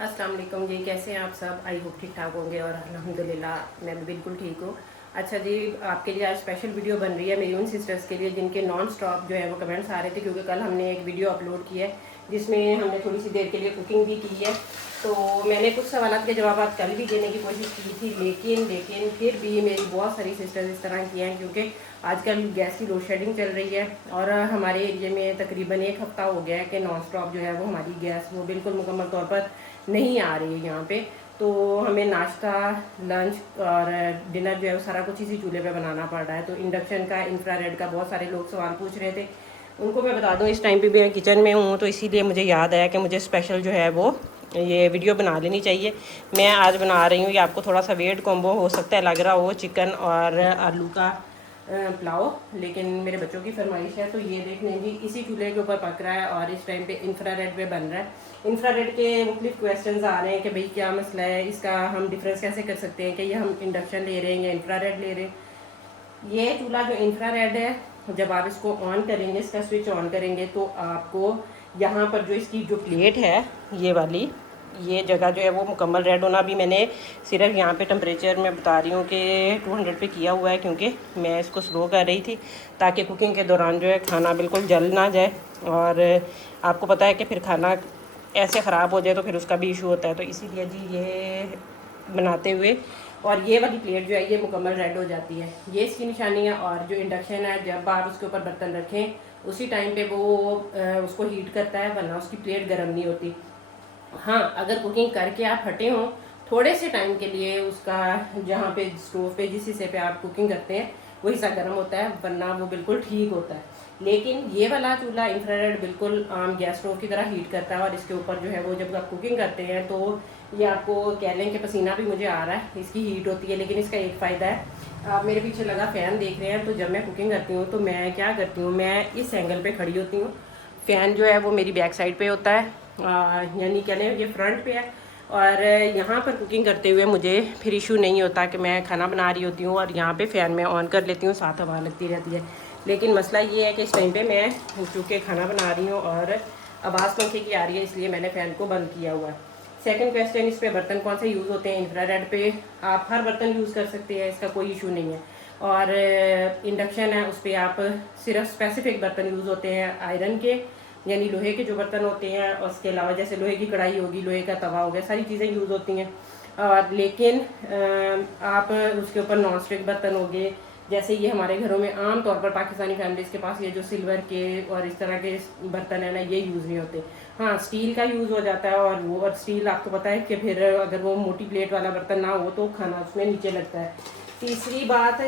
अस्सलाम वालेकुम जी। कैसे हैं आप सब? आई होप ठीक ठाक होंगे और अल्हम्दुलिल्लाह मैं भी बिल्कुल ठीक हूँ। अच्छा जी, आपके लिए आज स्पेशल वीडियो बन रही है मेरी उन सिस्टर्स के लिए जिनके नॉन स्टॉप जो है वो कमेंट्स आ रहे थे, क्योंकि कल हमने एक वीडियो अपलोड की है जिसमें हमने थोड़ी सी देर के लिए कुकिंग भी की है। तो मैंने कुछ सवालों के जवाब कल भी देने की कोशिश की थी, लेकिन फिर भी मेरी बहुत सारी सिस्टर्स इस तरह की हैं, क्योंकि आजकल गैस की लोड शेडिंग चल रही है और हमारे एरिया में तकरीबन एक हफ़्ता हो गया है कि नॉन स्टॉप जो है वो हमारी गैस वो बिल्कुल मुकम्मल तौर पर नहीं आ रही है यहाँ पे। तो हमें नाश्ता, लंच और डिनर जो है वो सारा कुछ इसी चूल्हे पे बनाना पड़ रहा है। तो इंडक्शन का, इंफ्रारेड का बहुत सारे लोग सवाल पूछ रहे थे, उनको मैं बता दूं इस टाइम पे भी मैं किचन में हूँ, तो इसीलिए मुझे याद आया कि मुझे स्पेशल जो है वो ये वीडियो बना लेनी चाहिए। मैं आज बना रही हूँ, ये आपको थोड़ा सा वेट कॉम्बो हो सकता है लग रहा हो, चिकन और आलू का पुलाव, लेकिन मेरे बच्चों की फरमाइश है तो ये देख लें जी, इसी चूल्हे के ऊपर पक रहा है और इस टाइम पे इंफ्रारेड पे बन रहा है। इंफ्रारेड के मुख्तलिफ क्वेश्चंस आ रहे हैं कि भाई क्या मसला है, इसका हम डिफरेंस कैसे कर सकते हैं कि ये हम इंडक्शन ले रहे हैं या इंफ्रारेड ले रहे हैं। ये चूल्हा जो इंफ्रारेड है, जब आप इसको ऑन करेंगे, इसका स्विच ऑन करेंगे, तो आपको यहाँ पर जो इसकी जो प्लेट है ये वाली, ये जगह जो है वो मुकम्मल रेड होना। अभी मैंने सिर्फ यहाँ पे टेम्परेचर में बता रही हूँ कि 200 पे किया हुआ है, क्योंकि मैं इसको स्लो कर रही थी ताकि कुकिंग के दौरान जो है खाना बिल्कुल जल ना जाए। और आपको पता है कि फिर खाना ऐसे ख़राब हो जाए तो फिर उसका भी इशू होता है, तो इसीलिए जी ये बनाते हुए और ये वाली प्लेट जो है ये मुकम्मल रेड हो जाती है, ये इसकी निशानी है। और जो इंडक्शन है, जब आप उसके ऊपर बर्तन रखें उसी टाइम पे वो उसको हीट करता है, वरना उसकी प्लेट गर्म नहीं होती। हाँ, अगर कुकिंग करके आप हटे हों थोड़े से टाइम के लिए, उसका जहाँ पे स्टोव पे जिस हिस्से पे आप कुकिंग करते हैं वो हिस्सा गर्म होता है, वरना वो बिल्कुल ठीक होता है। लेकिन ये वाला चूल्हा इंफ्रारेड बिल्कुल आम गैस स्टोव की तरह हीट करता है, और इसके ऊपर जो है वो जब आप कुकिंग करते हैं तो ये आपको कह लें कि पसीना भी मुझे आ रहा है, इसकी हीट होती है। लेकिन इसका एक फ़ायदा है, आप मेरे पीछे लगा फ़ैन देख रहे हैं, तो जब मैं कुकिंग करती हूँ तो मैं क्या करती हूँ, मैं इस एंगल पे खड़ी होती हूँ। फ़ैन जो है वो मेरी बैक साइड पे होता है, यानी कह लें ये फ्रंट पे है। और यहाँ पर कुकिंग करते हुए मुझे फिर इशू नहीं होता कि मैं खाना बना रही होती हूँ और यहाँ पे फ़ैन में ऑन कर लेती हूँ, साथ हवा लगती रहती है। लेकिन मसला ये है कि इस टाइम पे मैं चूँकि खाना बना रही हूँ और आवाज़ पंखे की आ रही है, इसलिए मैंने फ़ैन को बंद किया हुआ है। सेकंड क्वेश्चन, इस पे बर्तन कौन से यूज़ होते हैं? इंफ्रारेड पे आप हर बर्तन यूज़ कर सकते हैं, इसका कोई इशू नहीं है। और इंडक्शन है, उस पर आप सिर्फ स्पेसिफिक बर्तन यूज़ होते हैं आयरन के, यानी लोहे के जो बर्तन होते हैं, और उसके अलावा जैसे लोहे की कढ़ाई होगी, लोहे का तवा हो गया, सारी चीज़ें यूज़ होती हैं। और लेकिन आप उसके ऊपर नॉन स्टिक बर्तन हो गए, जैसे ये हमारे घरों में आम तौर पर पाकिस्तानी फैमिलीज़ के पास ये जो सिल्वर के और इस तरह के बर्तन है ना, ये यूज़ नहीं होते। हाँ, स्टील का यूज़ हो जाता है, और वो और स्टील आपको पता है कि फिर अगर वो मोटी प्लेट वाला बर्तन ना हो तो खाना उसमें नीचे लगता है। तीसरी बात,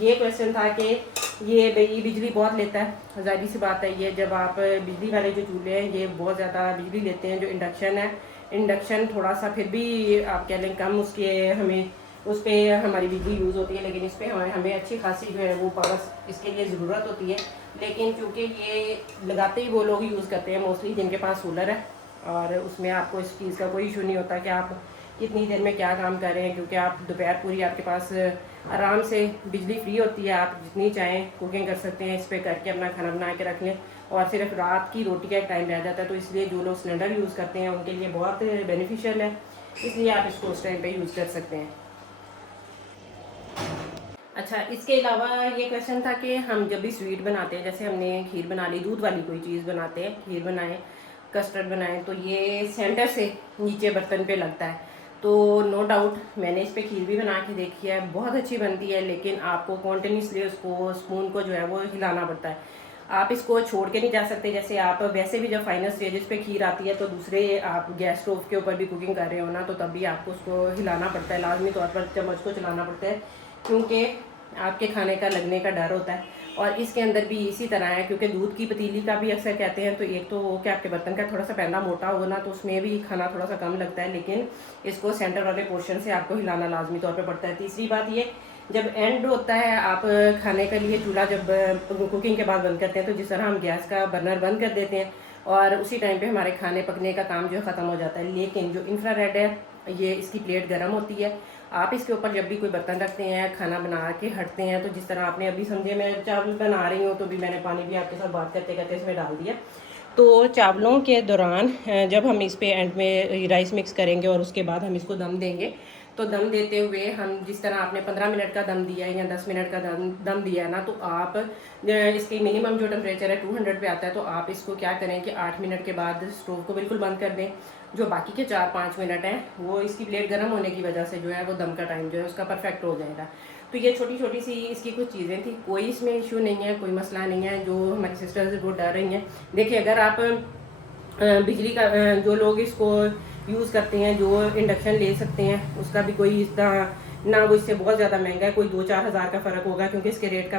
ये क्वेश्चन था कि ये बिजली बहुत लेता है। ज़ाहिर सी बात है, ये जब आप बिजली वाले जो चूल्हे हैं ये बहुत ज़्यादा बिजली लेते हैं। जो इंडक्शन है, इंडक्शन थोड़ा सा फिर भी आप कह लें कम, उसके हमें उस पर हमारी बिजली यूज़ होती है, लेकिन इस पर हमें अच्छी खासी जो है वो पावर इसके लिए ज़रूरत होती है। लेकिन चूँकि ये लगाते ही वो लोग यूज़ करते हैं मोस्टली जिनके पास सोलर है, और उसमें आपको इस चीज़ का कोई इशू नहीं होता कि आप कितनी देर में क्या काम कर रहे हैं, क्योंकि आप दोपहर पूरी आपके पास आराम से बिजली फ्री होती है, आप जितनी चाहें कुकिंग कर सकते हैं, इस पर करके अपना खाना बना के रख लें। और सिर्फ रात की रोटी का एक टाइम रह जाता है, तो इसलिए जो लोग सिलेंडर यूज़ करते हैं उनके लिए बहुत बेनिफिशियल है, इसलिए आप इसको उस टाइम पे यूज़ कर सकते हैं। अच्छा, इसके अलावा ये क्वेश्चन था कि हम जब भी स्वीट बनाते हैं, जैसे हमने खीर बना ली, दूध वाली कोई चीज़ बनाते हैं, खीर बनाएं, कस्टर्ड बनाएं, तो ये सेंटर से नीचे बर्तन पे लगता है। तो नो डाउट मैंने इस पे खीर भी बना के देखी है, बहुत अच्छी बनती है, लेकिन आपको कॉन्टिन्यूसली उसको स्पून को जो है वो हिलाना पड़ता है। आप इसको छोड़ के नहीं जा सकते। जैसे आप वैसे भी जब फाइनल स्टेजेस पे खीर आती है तो दूसरे आप गैस स्टोव के ऊपर भी कुकिंग कर रहे हो ना, तो तब भी आपको उसको हिलाना पड़ता है, लाजमी तौर पर चम्मच को चलाना पड़ता है, क्योंकि आपके खाने का लगने का डर होता है। और इसके अंदर भी इसी तरह है, क्योंकि दूध की पतीली का भी अक्सर कहते हैं, तो एक तो वो कि आपके बर्तन का थोड़ा सा पैंदा मोटा हो ना, तो उसमें भी खाना थोड़ा सा कम लगता है, लेकिन इसको सेंटर वाले पोर्शन से आपको हिलाना लाजमी तौर पे पड़ता है। तीसरी बात ये, जब एंड होता है, आप खाने के लिए चूल्हा जब कुकिंग के बाद बंद करते हैं, तो जिस तरह हम गैस का बर्नर बंद कर देते हैं और उसी टाइम पे हमारे खाने पकने का काम जो है ख़त्म हो जाता है। लेकिन जो इंफ्रारेड है, ये इसकी प्लेट गर्म होती है, आप इसके ऊपर जब भी कोई बर्तन रखते हैं, खाना बना के हटते हैं, तो जिस तरह आपने अभी समझे मैं चावल बना रही हूँ, तो भी मैंने पानी भी आपके साथ बात करते करते इसमें डाल दिया। तो चावलों के दौरान जब हम इस पे एंड में राइस मिक्स करेंगे और उसके बाद हम इसको दम देंगे, तो दम देते हुए हम जिस तरह आपने 15 मिनट का दम दिया है या 10 मिनट का दम दिया है ना, तो आप इसकी मिनिमम जो टेम्परेचर है 200 पे आता है, तो आप इसको क्या करें कि 8 मिनट के बाद स्टोव को बिल्कुल बंद कर दें। जो बाकी के 4-5 मिनट हैं वो इसकी प्लेट गर्म होने की वजह से जो है वो दम का टाइम जो है उसका परफेक्ट हो जाएगा। तो ये छोटी छोटी सी इसकी कुछ चीज़ें थी, कोई इसमें इशू नहीं है, कोई मसला नहीं है। जो हमारी सिस्टर्स वो डर रही हैं, देखिए अगर आप बिजली का जो लोग इसको यूज़ करते हैं, जो इंडक्शन ले सकते हैं, उसका भी कोई इतना ना वो इससे बहुत ज़्यादा महंगा है, कोई 2-4 हज़ार का फ़र्क होगा, क्योंकि इसके रेट का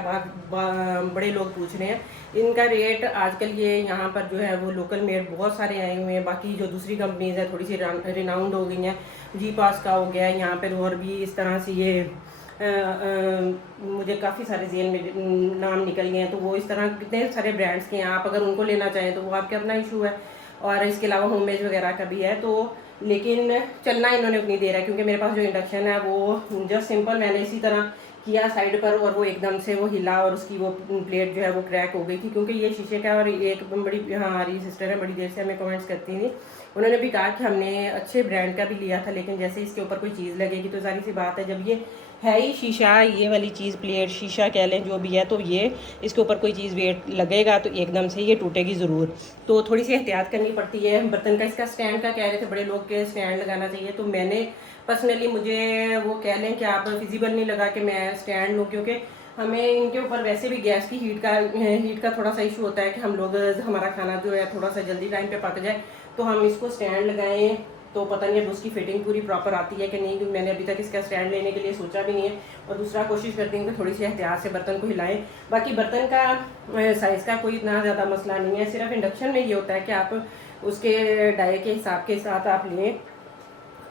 बड़े लोग पूछ रहे हैं। इनका रेट आजकल ये यहाँ पर जो है वो लोकल मेड बहुत सारे आए हुए हैं, बाकी जो दूसरी कंपनीज है थोड़ी सी रिनाउंड हो गई हैं, जी पास का हो गया यहाँ पर, और भी इस तरह से ये मुझे काफ़ी सारे जेल में नाम निकल गए हैं, तो वो इस तरह कितने सारे ब्रांड्स के हैं। आप अगर उनको लेना चाहें तो वो आपके अपना इशू है, और इसके अलावा होममेड वगैरह का भी है। तो लेकिन चलना इन्होंने उतनी देर है, क्योंकि मेरे पास जो इंडक्शन है वो जस्ट सिंपल मैंने इसी तरह किया साइड पर, और वो एकदम से वो हिला और उसकी वो प्लेट जो है वो क्रैक हो गई थी, क्योंकि ये शीशे का। और एक बड़ी हमारी सिस्टर है, बड़ी देर से हमें कमेंट्स करती थी, उन्होंने भी कहा कि हमने अच्छे ब्रांड का भी लिया था, लेकिन जैसे इसके ऊपर कोई चीज़ लगेगी तो सारी सी बात है, जब ये है ही शीशा, ये वाली चीज़ प्लेट शीशा कह लें जो भी है, तो ये इसके ऊपर कोई चीज़ वेट लगेगा तो एकदम से ये टूटेगी ज़रूर। तो थोड़ी सी एहतियात करनी पड़ती है। बर्तन का इसका स्टैंड का कह रहे थे बड़े लोग के स्टैंड लगाना चाहिए, तो मैंने पर्सनली मुझे वो कह लें कि आप फिजिबल नहीं लगा कि मैं स्टैंड लूँ, क्योंकि हमें इनके ऊपर वैसे भी गैस की हीट का थोड़ा सा इशू होता है कि हम लोग हमारा खाना जो है थोड़ा सा जल्दी टाइम पे पक जाए, तो हम इसको स्टैंड लगाएं तो पता नहीं अब उसकी फिटिंग पूरी प्रॉपर आती है कि नहीं, क्योंकि मैंने अभी तक इसका स्टैंड लेने के लिए सोचा भी नहीं है। और दूसरा कोशिश करती हूँ कि थोड़ी सी एहतियात से बर्तन को हिलाएं। बाकी बर्तन का साइज़ का कोई इतना ज़्यादा मसला नहीं है, सिर्फ इंडक्शन में ये होता है कि आप उसके डाये के हिसाब के साथ आप लें,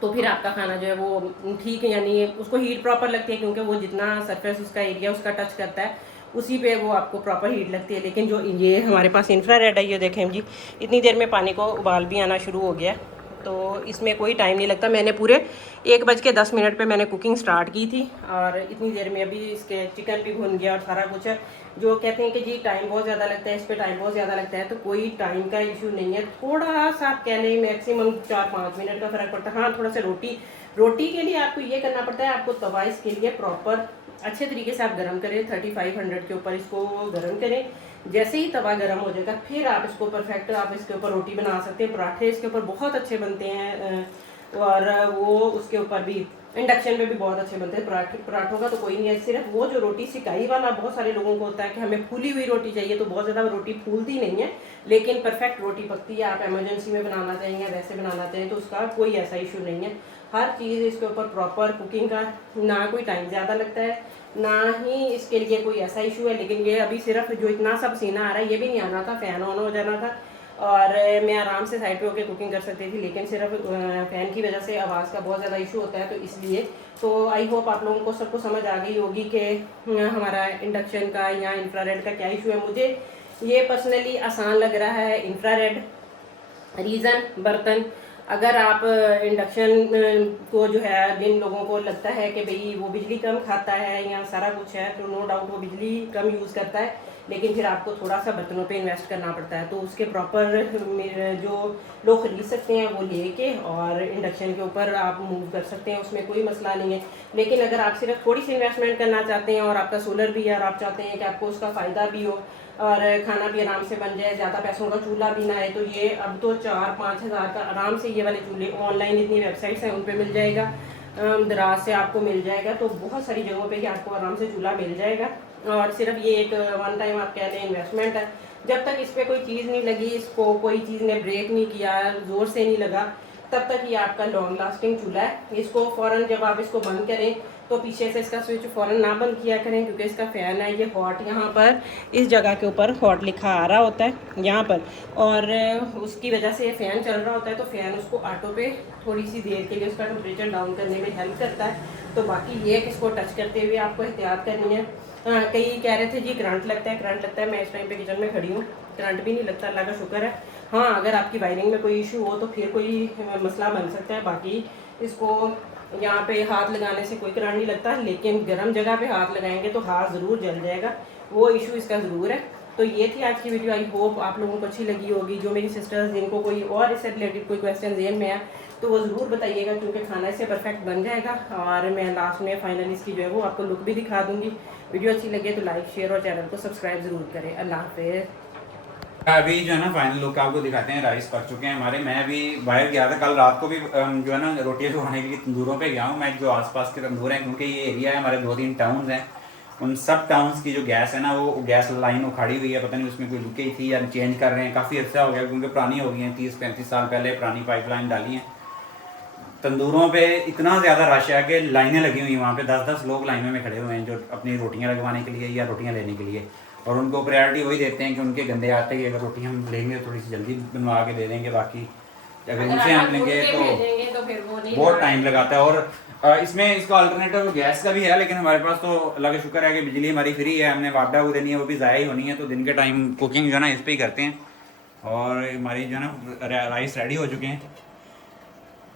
तो फिर आपका खाना जो है वो ठीक है, यानी उसको हीट प्रॉपर लगती है, क्योंकि वो जितना सरफेस उसका एरिया उसका टच करता है उसी पे वो आपको प्रॉपर हीट लगती है। लेकिन जो ये हमारे पास इंफ्रारेड है, ये देखें जी, इतनी देर में पानी को उबाल भी आना शुरू हो गया, तो इसमें कोई टाइम नहीं लगता। मैंने पूरे 1:10 पे मैंने कुकिंग स्टार्ट की थी, और इतनी देर में अभी इसके चिकन भी भुन गया और सारा कुछ है। जो कहते हैं कि जी टाइम बहुत ज़्यादा लगता है, इस पर टाइम बहुत ज़्यादा लगता है, तो कोई टाइम का इशू नहीं है। थोड़ा सा आप कह लें मैक्सिमम 4-5 मिनट का फ़र्क पड़ता है। हाँ, थोड़ा सा रोटी के लिए आपको ये करना पड़ता है, आपको तवा इसके लिए प्रॉपर अच्छे तरीके से आप गर्म करें, 3500 के ऊपर इसको गर्म करें। जैसे ही तवा गर्म हो जाएगा फिर आप इसको परफेक्ट आप इसके ऊपर रोटी बना सकते हैं। पराठे इसके ऊपर बहुत अच्छे बनते हैं, और वो उसके ऊपर भी इंडक्शन पे भी बहुत अच्छे बनते हैं। पराठों का तो कोई नहीं है, सिर्फ वो जो रोटी सिकाई वाला बहुत सारे लोगों को होता है कि हमें फूली हुई रोटी चाहिए, तो बहुत ज़्यादा रोटी फूलती नहीं है, लेकिन परफेक्ट रोटी पकती है। आप इमरजेंसी में बनाना चाहेंगे, वैसे बनाना चाहें, तो उसका कोई ऐसा इशू नहीं है। हर चीज़ इसके ऊपर प्रॉपर कुकिंग का, ना कोई टाइम ज़्यादा लगता है, ना ही इसके लिए कोई ऐसा इशू है। लेकिन ये अभी सिर्फ जो इतना सा पसीना आ रहा है, ये भी नहीं आना था, फ़ैन ऑन हो जाना था और मैं आराम से साइड पे होकर कुकिंग कर सकती थी, लेकिन सिर्फ फ़ैन की वजह से आवाज़ का बहुत ज़्यादा इशू होता है, तो इसलिए। तो आई होप आप लोगों को सबको समझ आ गई होगी कि हमारा इंडक्शन का या इंफ्रारेड का क्या इशू है। मुझे ये पर्सनली आसान लग रहा है इंफ्रारेड। रीज़न, बर्तन, अगर आप इंडक्शन को जो है, जिन लोगों को लगता है कि भाई वो बिजली कम खाता है या सारा कुछ है, तो नो डाउट वो बिजली कम यूज़ करता है, लेकिन फिर आपको थोड़ा सा बर्तनों पे इन्वेस्ट करना पड़ता है। तो उसके प्रॉपर जो लोग खरीद सकते हैं वो लेके और इंडक्शन के ऊपर आप मूव कर सकते हैं, उसमें कोई मसला नहीं है। लेकिन अगर आप सिर्फ थोड़ी सी इन्वेस्टमेंट करना चाहते हैं और आपका सोलर भी है और आप चाहते हैं कि आपको उसका फ़ायदा भी हो और खाना भी आराम से बन जाए, ज़्यादा पैसों का चूल्हा भी ना है, तो ये अब तो 4-5 हज़ार का आराम से ये वाले चूल्हे ऑनलाइन इतनी वेबसाइट्स हैं उन पर मिल जाएगा, दराज से आपको मिल जाएगा। तो बहुत सारी जगहों पे कि आपको आराम से चूल्हा मिल जाएगा, और सिर्फ ये एक वन टाइम आप कह लें इन्वेस्टमेंट है। जब तक इस पर कोई चीज़ नहीं लगी, इसको कोई चीज़ ने ब्रेक नहीं किया, ज़ोर से नहीं लगा, तब तक ये आपका लॉन्ग लास्टिंग चूल्हा है। इसको फ़ौरन जब आप इसको बंद करें तो पीछे से इसका स्विच फ़ौरन ना बंद किया करें, क्योंकि इसका फ़ैन है ये हॉट, यहाँ पर इस जगह के ऊपर हॉट लिखा आ रहा होता है यहाँ पर, और उसकी वजह से ये फ़ैन चल रहा होता है, तो फ़ैन उसको ऑटो पे थोड़ी सी देर के लिए उसका टेम्परेचर डाउन करने में हेल्प करता है। तो बाकी ये कि इसको टच करते हुए आपको एहतियात करनी है। कई कह रहे थे जी करंट लगता है, करंट लगता है। मैं इस टाइम पे किचन में खड़ी हूँ, करंट भी नहीं लगता, अल्लाह का शुक्र है। हाँ, अगर आपकी वायरिंग में कोई इशू हो तो फिर कोई मसला बन सकता है, बाकी इसको यहाँ पे हाथ लगाने से कोई करंट नहीं लगता, लेकिन गर्म जगह पे हाथ लगाएंगे तो हाथ ज़रूर जल जाएगा, वो इशू इसका ज़रूर है। तो ये थी आज की वीडियो। आई होप आप लोगों को अच्छी लगी होगी। जो मेरी सिस्टर्स जिनको कोई और इससे रिलेटेड कोई क्वेश्चन जेन में है तो वो ज़रूर बताइएगा, क्योंकि खाना इससे परफेक्ट बन जाएगा। और मैं लास्ट में फाइनल इसकी जो है वो आपको लुक भी दिखा दूँगी। वीडियो अच्छी लगे तो लाइक शेयर और चैनल को सब्सक्राइब ज़रूर करें। अल्लाह हाफिज़। अभी जो है ना फाइनल लुक आपको दिखाते हैं। राइस पक चुके हैं हमारे। मैं अभी बाहर गया था कल रात को भी जो है ना रोटियां सुखाने के लिए तंदूरों पे गया हूँ मैं, जो आसपास के तंदूर हैं, क्योंकि ये एरिया है हमारे 2-3 टाउन्स हैं। उन सब टाउन्स की जो गैस है ना, वो गैस लाइन उखाड़ी हुई है, पता नहीं उसमें कोई लीकेज थी या चेंज कर रहे हैं। काफ़ी अच्छा हो गया क्योंकि पुरानी हो गई है, 30-35 साल पहले पुरानी पाइपलाइन डाली है। तंदूरों पे इतना ज़्यादा रश है कि लाइनें लगी हुई हैं वहाँ पे, 10-10 लोग लाइनों में खड़े हुए हैं जो अपनी रोटियाँ लगवाने के लिए या रोटियाँ लेने के लिए। और उनको प्रायोरिटी वही देते हैं कि उनके गंदे आते कि अगर रोटी हम लेंगे थोड़ी सी जल्दी बनवा के दे देंगे, बाकी अगर उनसे हम लेंगे तो फिर वो नहीं बहुत टाइम लगाता है। और इसमें इसका अल्टरनेटिव गैस का भी है, लेकिन हमारे पास तो अल्लाह का शुक्र है कि बिजली हमारी फ्री है। हमने वापडा को देनी है, वो भी ज़ाया ही होनी है, तो दिन के टाइम कुकिंग जो है ना इस पर ही करते हैं। और हमारी जो है ना राइस रेडी हो चुके हैं।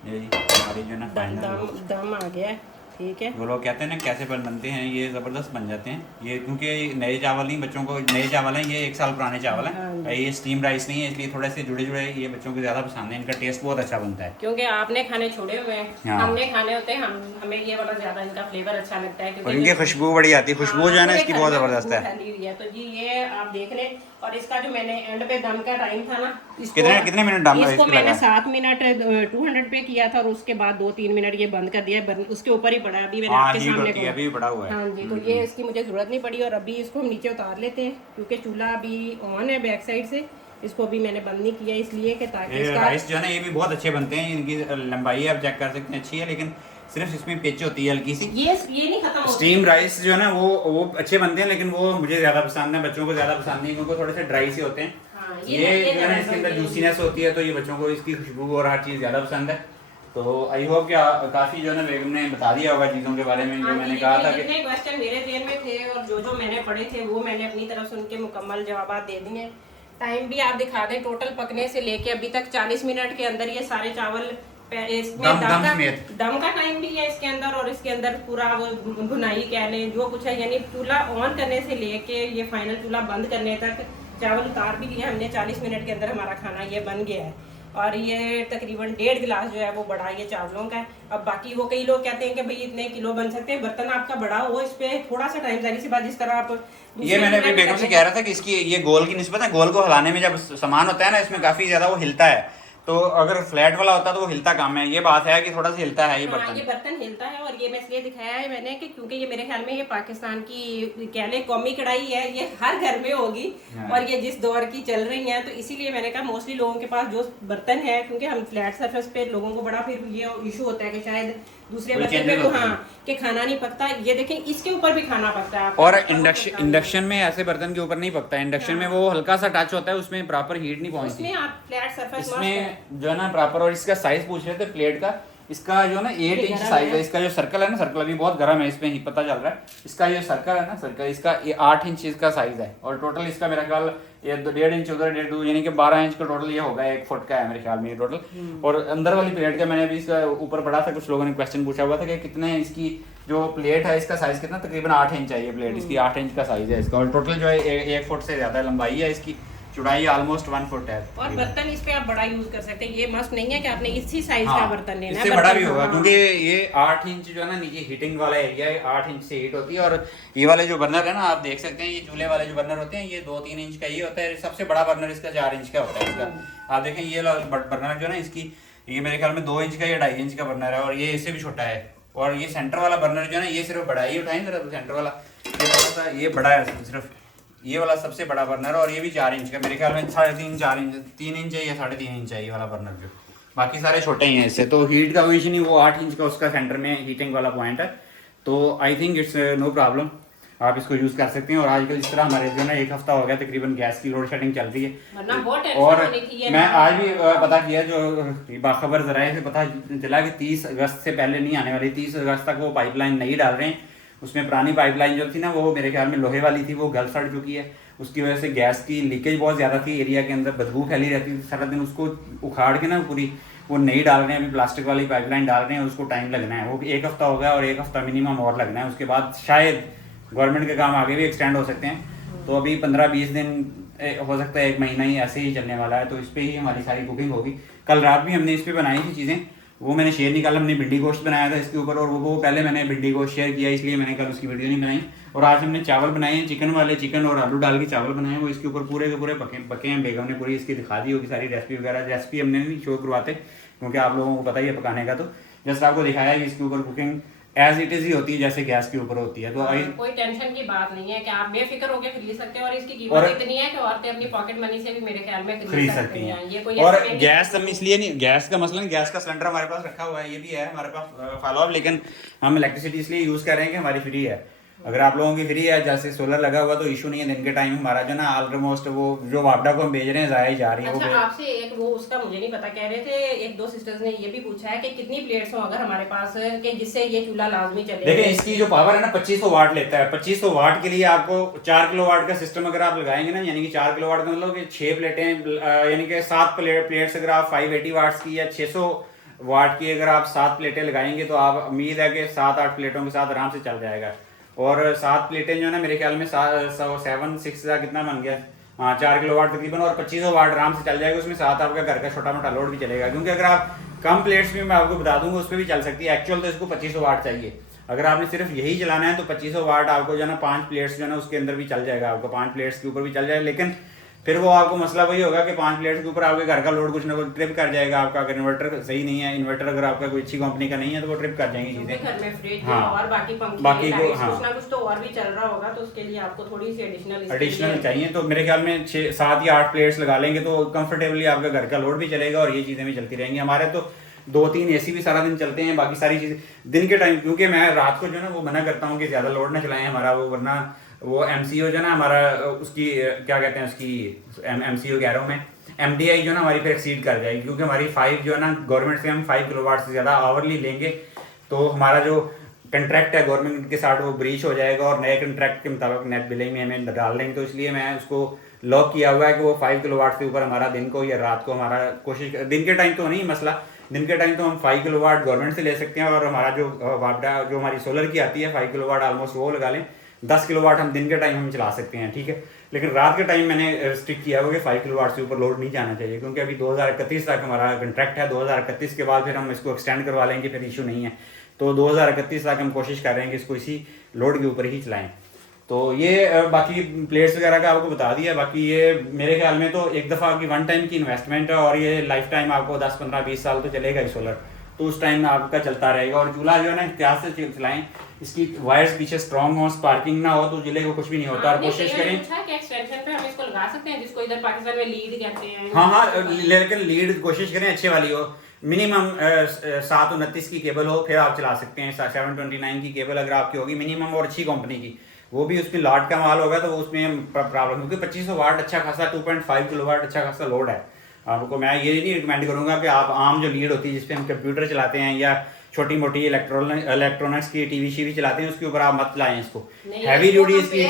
ये हमारी जो है ना दम आ गया है, ठीक है। वो लोग कहते हैं ना कैसे बनते हैं, ये ज़बरदस्त बन जाते हैं ये, क्योंकि नए चावल नहीं, बच्चों को नए चावल हैं, ये 1 साल पुराने चावल हैं। ये स्टीम राइस नहीं है, इसलिए थोड़े से जुड़े जुड़े ये बच्चों को ज़्यादा पसंद है। इनका टेस्ट बहुत अच्छा बनता है, क्योंकि आपने खाने छोड़े हुए हैं, हाँ। हमने खाने होते हैं, हमें ये वाला ज़्यादा इनका फ्लेवर अच्छा लगता है, और इनकी खुशबू बड़ी आती है। खुशबू जो है ना इसकी बहुत ज़बरदस्त है। तो जी ये आप देख लें। और इसका जो मैंने एंड पे दम का टाइम था ना, कितने मिनट दम इसको मैंने 7 मिनट 200 पे किया था, और उसके बाद 2-3 मिनट ये बंद कर दिया। उसके ऊपर ही पड़ा है, अभी मैंने आपके सामने अभी पड़ा हुआ है। हाँ जी, तो ये इसकी मुझे जरूरत नहीं पड़ी। और अभी इसको हम नीचे उतार लेते हैं, क्योंकि चूल्हा अभी ऑन है बैक साइड से। इसको अभी मैंने बंद नहीं किया इसलिए कि ताकि इसका राइस जो है ना ये भी बहुत अच्छे बनते हैं। इनकी लंबाई आप चेक कर सकते हैं, अच्छी है, लेकिन सिर्फ इसमें पिच होती है हल्की सी। ये नहीं खत्म होता। स्टीम राइस जो है ना वो अच्छे बनते हैं, लेकिन वो मुझे ज्यादा पसंद है, बच्चों को ज्यादा पसंद नहीं, क्योंकि थोड़े से ड्राई से होते हैं। हाँ, ये जो है ना इसके अंदर जूसीनेस होती है, तो ये बच्चों को इसकी खुशबू और हर चीज ज्यादा पसंद है। तो आई होप कि काफी जो है ना बेगम ने बता दिया होगा चीजों के बारे में, जो मैंने कहा था कि जितने क्वेश्चन मेरे जेल में थे और जो मैंने पढ़े थे वो मैंने अपनी तरफ से उनके मुकम्मल जवाब दे दिए। टाइम भी आप दिखा दें, टोटल पकने से लेके अभी तक 40 मिनट के अंदर ये सारे चावल इसमें दम का टाइम भी है इसके अंदर, और इसके अंदर पूरा वो भुनाई कह लें जो कुछ है, यानी चूल्हा ऑन करने से लेके ये फाइनल चूल्हा बंद करने तक चावल उतार भी दिया हमने। 40 मिनट के अंदर हमारा खाना ये बन गया है। और ये तकरीबन 1.5 गिलास जो है वो बड़ा ये चावलों का है। अब बाकी वो कई लोग कहते हैं कि भाई इतने किलो बन सकते हैं, बर्तन आपका बड़ा हो, इस पे थोड़ा सा टाइम, जारी सी बात, जिस तरह आप ये मैंने अभी बेगम से कह रहा था कि इसकी ये गोल की निस्बत है, गोल को हिलाने में जब सामान होता है ना इसमें काफी ज्यादा वो हिलता है, तो अगर फ्लैट वाला होता तो वो हिलता कम है। ये बात है कि थोड़ा सा हिलता है ये बर्तन। ये बर्तन हिलता है, और ये मैं इसलिए दिखाया है मैंने कि क्योंकि ये मेरे ख्याल में ये पाकिस्तान की कह लें कौमी कढ़ाई है, ये हर घर में होगी। और ये जिस दौर की चल रही है, तो इसीलिए मैंने कहा मोस्टली लोगों के पास जो बर्तन है, क्योंकि हम फ्लैट सरफेस पे लोगों को बड़ा फिर ये इशू होता है कि शायद दूसरे बर्तन पे तो हाँ कि खाना नहीं पकता। ये देखें इसके ऊपर भी खाना पकता है। और इंडक्शन में ऐसे बर्तन के ऊपर नहीं पकता है। इंडक्शन में वो हल्का सा टच होता है, उसमें प्रॉपर हीट नहीं पहुंचती। इसमें आप फ्लैट सरफेस इसमें जो है ना प्रॉपर। और इसका साइज पूछ रहे थे प्लेट का, इसका जो ना 8 इंच साइज है। इसका जो सर्कल है ना, सर्कल अभी बहुत गर्म है, इसमें ही पता चल रहा है। इसका जो सर्कल है ना, सर्कल इसका ये 8 इंच इसका साइज है। और टोटल इसका मेरा ख्याल ये 1.5 इंच उधर 1.5 यानी कि 12 इंच का टोटल ये होगा, 1 फुट का है मेरे ख्याल में ये टोटल। और अंदर वाली प्लेट का मैंने अभी इसका ऊपर पढ़ा था, कुछ लोगों ने क्वेश्चन पूछा हुआ था कि कितने इसकी जो प्लेट है इसका साइज कितना, तकरीबन 8 इंच है ये प्लेट इसकी, 8 इंच का साइज है इसका। और टोटल जो है 1 फुट से ज्यादा लंबाई है इसकी, चौड़ाई ऑलमोस्ट 1 फुट है। और बर्तन इस पे आप बड़ा यूज कर सकते हैं, ये मस्त नहीं है कि आपने इसी साइज का बर्तन लेना है। इससे बड़ा भी होगा क्योंकि ये 8 इंच जो है ना नीचे हीटिंग वाला एरिया है, 8 इंच से हीट होती है। और ये वाले जो बर्नर है ना, आप देख सकते हैं ये चूल्हे वाले जो बर्नर होते हैं ये 2-3 इंच का ये होता है। सबसे बड़ा बर्नर इसका 4 इंच का होता है इसका। आप देखें ये बर्नर जो है ना इसकी, ये मेरे ख्याल में 2 इंच का या 2.5 इंच का बर्नर है, और ये इससे भी छोटा है। और ये सेंटर वाला बर्नर जो है ना ये सिर्फ बड़ा ही उठाएं जरा, सेंटर वाला ये थोड़ा सा ये बड़ा है, सिर्फ ये वाला सबसे बड़ा बर्नर है। और ये भी 4 इंच का, मेरे ख्याल में 3.5-4 इंच 3 इंच है या 3.5 इंच है ये वाला बर्नर जो। बाकी सारे छोटे ही हैं इससे, तो हीट का कोई इशू नहीं। वो 8 इंच का उसका सेंटर में हीटिंग वाला पॉइंट है, तो I think it's no problem, आप इसको यूज कर सकते हैं। और आजकल इस तरह हमारे जो ना 1 हफ्ता हो गया तकरीबन गैस की लोड शेडिंग चल रही है। और मैं आज भी पता किया, जो बाखबर जराए से पता चला कि 30 अगस्त से पहले नहीं आने वाली, 30 अगस्त तक वो पाइपलाइन नहीं डाल रहे हैं। उसमें पुरानी पाइपलाइन जो थी ना, वो मेरे ख्याल में लोहे वाली थी, वो गल सड़ चुकी है। उसकी वजह से गैस की लीकेज बहुत ज़्यादा थी, एरिया के अंदर बदबू फैली रहती थी सारा दिन। उसको उखाड़ के ना पूरी वो नहीं डाल रहे हैं, अभी प्लास्टिक वाली पाइपलाइन डाल रहे हैं, उसको टाइम लगना है। वो 1 हफ्ता हो गया और 1 हफ्ता मिनिमम और लगना है। उसके बाद शायद गवर्नमेंट के काम आगे भी एक्सटेंड हो सकते हैं। तो अभी 15-20 दिन हो सकता है, 1 महीना ही ऐसे ही चलने वाला है। तो इस पर ही हमारी सारी कुकिंग होगी। कल रात भी हमने इस पर बनाई थी चीज़ें, वो मैंने शेयर नहीं, कल हमने भिंडी गोश्त बनाया था इसके ऊपर, और वो पहले मैंने भिंडी गोश्त शेयर किया, इसलिए मैंने कल उसकी वीडियो नहीं बनाई। और आज हमने चावल बनाए हैं, चिकन वाले, चिकन और आलू डाल के चावल बनाए हैं, वो इसके ऊपर पूरे के पूरे पके हैं। बेगम ने पूरी इसकी दिखा दी होगी सारी रेसिपी वगैरह। रेसिपी हमने नहीं शो करवाते क्योंकि आप लोगों को पता ही है पकाने का, तो जस्ट आपको दिखाया है कि इसके ऊपर कुकिंग एज इट इज ही होती है जैसे गैस के ऊपर होती है। तो कोई टेंशन की बात नहीं है कि आप बेफिक्र होकर खरीद सकते हैं, और इसकी कीमत इतनी है कि औरतें अपनी पॉकेट मनी से भी मेरे ख्याल में खरीद सकती हैं। ये कोई और गैस हम इसलिए नहीं, गैस का मसला नहीं, गैस का सिलेंडर हमारे पास रखा हुआ है, ये भी है हमारे पास फॉलो अप, लेकिन हम इलेक्ट्रिसिटी इसलिए यूज कर रहे हैं कि हमारी फ्री है। अगर आप लोगों की फ्री है, जैसे सोलर लगा हुआ, तो इशू नहीं है। दिन के टाइम हमारा जो ना ऑलमोस्ट वो जो वापडा को हम भेज रहे हैं जाया ही जा रही है। अच्छा, आपसे एक वो उसका मुझे नहीं पता, कह रहे थे 1-2 सिस्टर्स ने ये भी पूछा है कि कितनी प्लेट्स हो अगर हमारे पास कि जिससे ये चूल्हा लाजमी चले। देखिए इसकी जो पावर है ना 2500 वाट लेता है। 2500 वाट के लिए आपको 4 किलोवाट का सिस्टम अगर आप लगाएंगे ना, यानी कि 4 किलोवाट का मतलब कि 6 प्लेटें, यानी कि 7 प्लेट्स अगर आप 580 वाट्स की या 600 वाट की अगर आप 7 प्लेटें लगाएंगे, तो आप उम्मीद है कि 7-8 प्लेटों के साथ आराम से चल जाएगा। और 7 प्लेटें जो है ना मेरे ख्याल में 7-6 का कितना बन गया, हाँ 4 किलोवाट तकरीबन, और 2500 वाट आराम से चल जाएगा। उसमें साथ आपका घर का छोटा मोटा लोड भी चलेगा, क्योंकि अगर आप कम प्लेट्स में मैं आपको बता दूंगा उस पर भी चल सकती है। एक्चुअल तो इसको 2500 वाट चाहिए। अगर आपने सिर्फ यही चलाना है तो 2500 वाट आपको जो है ना 5 प्लेट्स जो है ना उसके अंदर भी चल जाएगा, आपको 5 प्लेट्स के ऊपर भी चल जाएगा। लेकिन फिर वो आपको मसला वही होगा कि 5 प्लेट्स के ऊपर आपके घर का लोड कुछ ना कुछ ट्रिप कर जाएगा आपका। अगर इन्वर्टर सही नहीं है, इन्वर्टर अगर आपका कोई अच्छी कंपनी का नहीं है, तो वो ट्रिप कर जाएंगी चीजें। घर में फ्रिज हाँ, और बाकी पंखे, बाकी को हाँ कुछ ना कुछ तो और भी चल रहा होगा, तो उसके लिए आपको थोड़ी सी एडिशनल चाहिए। तो मेरे ख्याल में 7 या 8 प्लेट्स लगा लेंगे तो कंफर्टेबली आपका घर का लोड भी चलेगा और ये चीजें भी चलती रहेंगी। हमारे तो 2-3 एसी भी सारा दिन चलते हैं, बाकी सारी चीजें दिन के टाइम, क्योंकि मैं रात को जो है ना वो मना करता हूँ कि ज्यादा लोड ना चलाएं हमारा, वो वरना वो MCO जो है ना हमारा, उसकी क्या कहते हैं, उसकी MCO कह रहा हूँ मैं, MDI जो ना हमारी फिर एक्सीड कर जाएगी, क्योंकि हमारी 5 जो है ना गवर्नमेंट से हम 5 किलोवाट से ज़्यादा आवरली लेंगे तो हमारा जो कंट्रैक्ट है गवर्नमेंट के साथ वो ब्रीच हो जाएगा, और नए कंट्रैक्ट के मुताबिक नेट बिलिंग में हमें डाल देंगे। तो इसलिए मैं उसको लॉक किया हुआ है कि वो 5 किलोवाट से ऊपर हमारा दिन को या रात को हमारा कोशिश, दिन के टाइम तो नहीं मसला, दिन के टाइम तो हम 5 किलोवाट गवर्नमेंट से ले सकते हैं, और हमारा जो वापडा जो हमारी सोलर की आती है 5 किलोवाट ऑलमोस्ट वो लगा लें, 10 किलोवाट हम दिन के टाइम हम चला सकते हैं, ठीक है। लेकिन रात के टाइम मैंने रिस्ट्रिक्ट किया हुआ कि 5 किलोवाट से ऊपर लोड नहीं जाना चाहिए, क्योंकि अभी 2031 तक हमारा कंट्रैक्ट है। 2031 के बाद फिर हम इसको एक्सटेंड करवा लेंगे, फिर इशू नहीं है। तो 2031 तक हम कोशिश कर रहे हैं कि इसको इसी लोड के ऊपर ही चलाएं। तो ये बाकी प्लेट्स वगैरह का आपको बता दिया। बाकी ये मेरे ख्याल में तो एक दफ़ा की 1 टाइम की इन्वेस्टमेंट है, और ये लाइफ टाइम आपको 10-15-20 साल तो चलेगा ही सोलर, तो उस टाइम आपका चलता रहेगा। और चूल्हा जो है ना एहतियात से चलाएं, इसकी वायर्स पीछे स्ट्रॉन्ग हो, स्पार्किंग ना हो, तो जिले को कुछ भी नहीं होता। और कोशिश करें एक्सटेंशन पे हम इसको लगा सकते हैं, जिसको इधर पाकिस्तान में लीड कहते हैं। हाँ, लेकिन लीड कोशिश करें अच्छे वाली हो, मिनिमम 729 की केबल हो, फिर आप चला सकते हैं। 729 की केबल अगर आपकी होगी मिनिमम, और अच्छी कंपनी की, वो भी उसमें लॉट का माल होगा, तो उसमें प्रॉब्लम, क्योंकि 2500 वाट अच्छा खासा 2.5 किलोवाट अच्छा खासा लोड है। आपको मैं ये नहीं रिकमेंड करूंगा कि आप आम जो लीड होती है जिसपे हम कंप्यूटर चलाते हैं या छोटी मोटी इलेक्ट्रॉनिक्स की टीवी चलाते हैं, उसके ऊपर आप मत लाएं इसको। हैवी ड्यूटी इसकी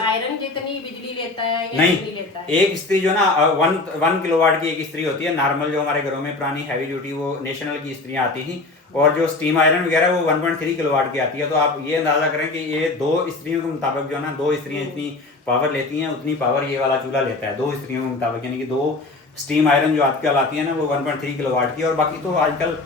आयरन जितनी बिजली लेता है या नहीं लेता है। एक इस्त्री जो ना 1 किलोवाट की एक इस्त्री होती है नॉर्मल, जो हमारे घरों में पुरानी हैवी ड्यूटी वो नेशनल की इस्त्रियां आती थी, और जो स्टीम आयरन वगैरह वो 1.3 किलोवाट की आती है। तो आप ये अंदाजा करें कि ये 2 इस्त्रियों के मुताबिक जो है ना 2 इस्त्रियां जितनी पावर लेती हैं उतनी पावर ये वाला चूल्हा लेता है 2 इस्त्रियों के मुताबिक, यानी कि 2 स्टीम आयरन जो आजकल आती है ना वो 1.3 किलोवाट की। और बाकी तो आजकल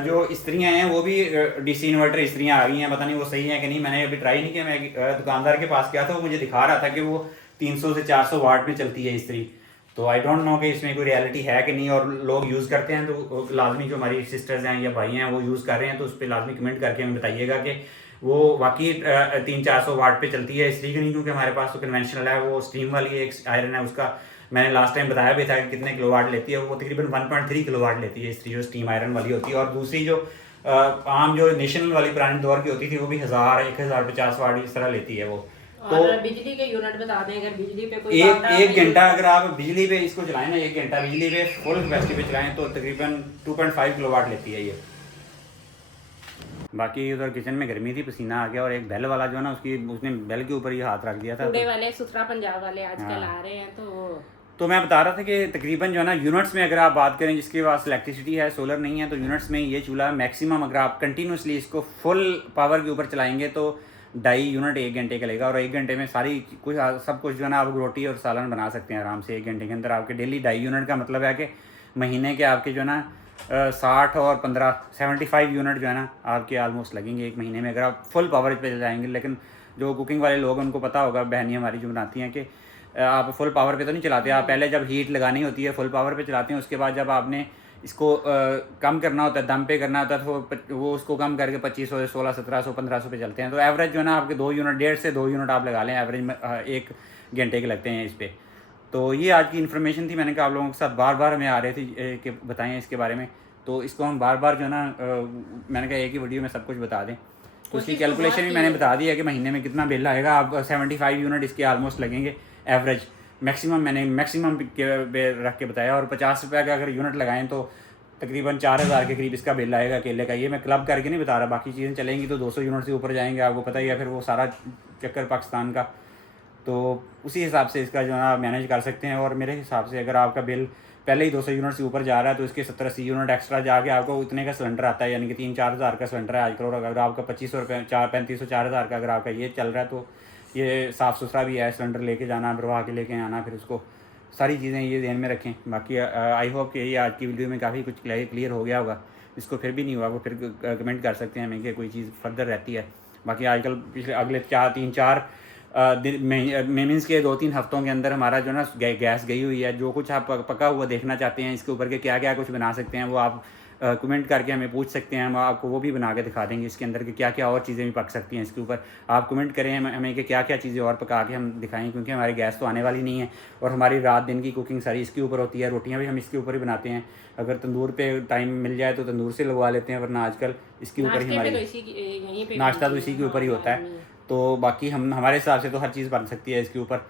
जो इस्त्रियाँ हैं वो भी DC इन्वर्टर इस्त्रियाँ आ गई हैं, पता नहीं वो सही है कि नहीं, मैंने अभी ट्राई नहीं किया। मैं दुकानदार के पास गया था, वो मुझे दिखा रहा था कि वो 300 से 400 वाट में चलती है इस्त्री। तो आई डोंट नो कि इसमें कोई रियलिटी है कि नहीं, और लोग यूज़ करते हैं तो लाजमी जो हमारी सिस्टर्स हैं या भाई हैं वो यूज़ कर रहे हैं, तो उस पर लाजमी कमेंट करके हमें बताइएगा कि वो वाकई 300-400 वाट पे चलती है इस्त्री की नहीं, क्योंकि हमारे पास तो कन्वेंशनल है, वो स्टीम वाली एक आयरन है, उसका मैंने लास्ट टाइम बताया भी था कि कितने किलोवाट लेती है, वो तकरीबन 1.3 किलोवाट लेती है इस्त्री जो स्टीम आयरन वाली होती है। और दूसरी जो आम जो नेशनल वाली पुराने दौर की होती थी वो भी 1000-1050 वाट इस तरह लेती है वो। तो बिजली के यूनिट बता दें, अगर बिजली पे कोई एक घंटा अगर आप बिजली पे इसको चलाएं ना, 1 घंटा बिजली पे फुल कैपेसिटी पे चलाएं तो तकरीबन 2.5 किलोवाट लेती है ये। बाकी उधर किचन में गर्मी थी, पसीना आ गया, और एक बेल वाला जो है ना उसने बेल के ऊपर ही हाथ रख दिया था। कूड़े वाले सुथरा पंजाब वाले आजकल आ रहे हैं, तो मैं बता रहा था कि तकरीबन जो है ना यूनिट्स में अगर आप बात करें, जिसके पास इलेक्ट्रिसिटी है सोलर नहीं है, तो यूनिट्स में ये चूल्हा मैक्सिमम अगर आप कंटिन्यूसली इसको फुल पावर के ऊपर चलाएंगे तो 2.5 यूनिट 1 घंटे का लेगा, और 1 घंटे में सारी कुछ सब कुछ जो है ना आप रोटी और सालन बना सकते हैं आराम से 1 घंटे के अंदर। आपके डेली 2.5 यूनिट का मतलब है कि महीने के आपके जो है ना 60 और 15 75 यूनिट जो है ना आपके आलमोस्ट लगेंगे एक महीने में, अगर आप फुल पावर पे जाएंगे। लेकिन जो कुकिंग वाले लोग हैं उनको पता होगा, बहनी हमारी जो बनाती हैं, कि आप फुल पावर पे तो नहीं चलाते, आप पहले जब हीट लगानी होती है फुल पावर पे चलाते हैं, उसके बाद जब आपने इसको कम करना होता है, दम पे करना होता है, तो वो उसको कम करके 2500 16 1700 1500 पे चलते हैं। तो एवरेज जो है ना आपके 2 यूनिट 1.5 से 2 यूनिट आप लगा लें एवरेज में 1 घंटे के लगते हैं इस पर। तो ये आज की इन्फॉर्मेशन थी, मैंने कहा आप लोगों के साथ बार बार हमें आ रहे थे कि बताएं इसके बारे में, तो इसको हम बार बार जो है ना मैंने कहा एक ही वीडियो में सब कुछ बता दें। तो उसकी कैलकुलेशन भी मैंने बता दी है कि महीने में कितना बिल आएगा। आप 75 यूनिट इसके आलमोस्ट लगेंगे एवरेज, मैक्सिमम मैंने मैक्सिमम रख के बताया। और 50 रुपये का अगर यूनिट लगाएं तो तकरीबन 4000 के करीब इसका बिल आएगा अकेले का। ये मैं क्लब करके नहीं बता रहा, बाकी चीज़ें चलेंगी तो 200 यूनिट से ऊपर जाएंगे, आपको पता ही है फिर वो सारा चक्कर पाकिस्तान का। तो उसी हिसाब से इसका जो है आप मैनेज कर सकते हैं। और मेरे हिसाब से अगर आपका बिल पहले ही 200 यूनिट से ऊपर जा रहा है तो इसके 70-80 यूनिट एक्स्ट्रा जाके आपको इतने का सिलेंडर आता है, यानी कि 3-4 हज़ार का सिलेंडर है आजकल। और अगर आपका 2500 रुपये 3500-4 हज़ार का अगर आपका ये चल रहा है तो ये साफ़ सुथरा भी है, सिलेंडर लेके जाना, भरवा के लेके आना, फिर उसको सारी चीज़ें ये ध्यान में रखें। बाकी आई होप कि ये आज की वीडियो में काफ़ी कुछ क्लियर हो गया होगा। इसको फिर भी नहीं हुआ वो फिर कमेंट कर सकते हैं हमें कि कोई चीज़ फर्दर रहती है। बाकी आजकल पिछले अगले 3-4 मीन्स के 2-3 हफ्तों के अंदर हमारा जो ना गैस गई हुई है। जो कुछ आप पका हुआ देखना चाहते हैं इसके ऊपर के क्या क्या कुछ बना सकते हैं वो आप कमेंट करके हमें पूछ सकते हैं, हम आपको वो भी बना के दिखा देंगे इसके अंदर के क्या क्या और चीज़ें भी पक सकती हैं। इसके ऊपर आप कमेंट करें हमें कि क्या क्या चीज़ें और पका के हम दिखाएं, क्योंकि हमारी गैस तो आने वाली नहीं है और हमारी रात दिन की कुकिंग सारी इसके ऊपर होती है। रोटियां भी हम इसके ऊपर ही बनाते हैं, अगर तंदूर पे टाइम मिल जाए तो तंदूर से लगवा लेते हैं, वरना आजकल इसके ऊपर ही हमारी नाश्ता तो इसी के ऊपर ही होता है। तो बाकी हम हमारे हिसाब से तो हर चीज़ बन सकती है इसके ऊपर।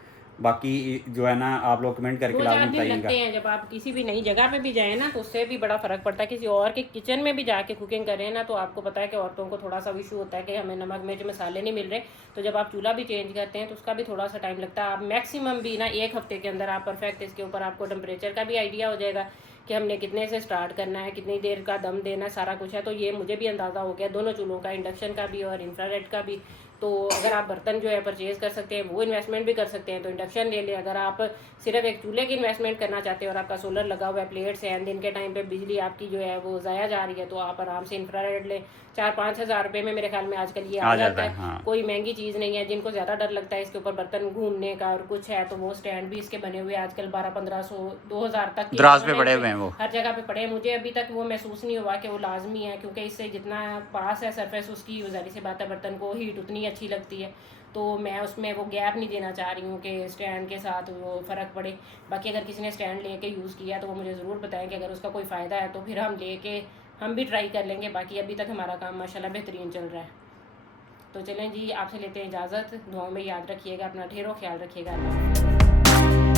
बाकी जो है ना आप लोग कमेंट करके लाजमी बताइएगा। जब आप किसी भी नई जगह पे भी जाएं ना तो उससे भी बड़ा फर्क पड़ता है। किसी और के किचन में भी जाके कुकिंग करें ना तो आपको पता है कि औरतों को थोड़ा सा इशू होता है कि हमें नमक मिर्च मसाले नहीं मिल रहे। तो जब आप चूल्हा भी चेंज करते हैं तो उसका भी थोड़ा सा टाइम लगता है। आप मैक्सिमम भी ना 1 हफ्ते के अंदर आप परफेक्ट इसके ऊपर आपको टेम्परेचर का भी आइडिया हो जाएगा कि हमने कितने से स्टार्ट करना है, कितनी देर का दम देना है, सारा कुछ है। तो ये मुझे भी अंदाज़ा हो गया दोनों चूल्हों का, इंडक्शन का भी और इंफ्रारेड का भी। तो अगर आप बर्तन जो है परचेज़ कर सकते हैं वो इन्वेस्टमेंट भी कर सकते हैं तो इंडक्शन ले लें। अगर आप सिर्फ एक चूल्हे की इन्वेस्टमेंट करना चाहते हैं और आपका सोलर लगा हुआ है, प्लेट्स हैं, दिन के टाइम पे बिजली आपकी जो है वो ज़ाया जा रही है, तो आप आराम से इंफ्रारेड लें। 4-5 हज़ार रुपये में मेरे ख्याल में आजकल ये आ जाता है। हाँ। कोई महंगी चीज़ नहीं है। जिनको ज़्यादा डर लगता है इसके ऊपर बर्तन घूमने का और कुछ है तो वो स्टैंड भी इसके बने हुए आजकल 1200-1500 2000 तक दराज पे पड़े हुए हैं, वो हर जगह पे पड़े हैं। मुझे अभी तक वो महसूस नहीं हुआ कि वो लाजमी है, क्योंकि इससे जितना पास है सरफेस उसकी ज़ाहिर सी बात है बर्तन को हीट उतनी अच्छी लगती है। तो मैं उसमें वो गैप नहीं देना चाह रही हूँ कि स्टैंड के साथ वो फ़र्क पड़े। बाकी अगर किसी ने स्टैंड लेके यूज़ किया तो वो मुझे ज़रूर बताएं कि अगर उसका कोई फ़ायदा है तो फिर हम लेके हम भी ट्राई कर लेंगे। बाकी अभी तक हमारा काम माशाल्लाह बेहतरीन चल रहा है। तो चलें जी, आपसे लेते हैं इजाज़त। दुआओं में याद रखिएगा, अपना ढेरों ख्याल रखिएगा।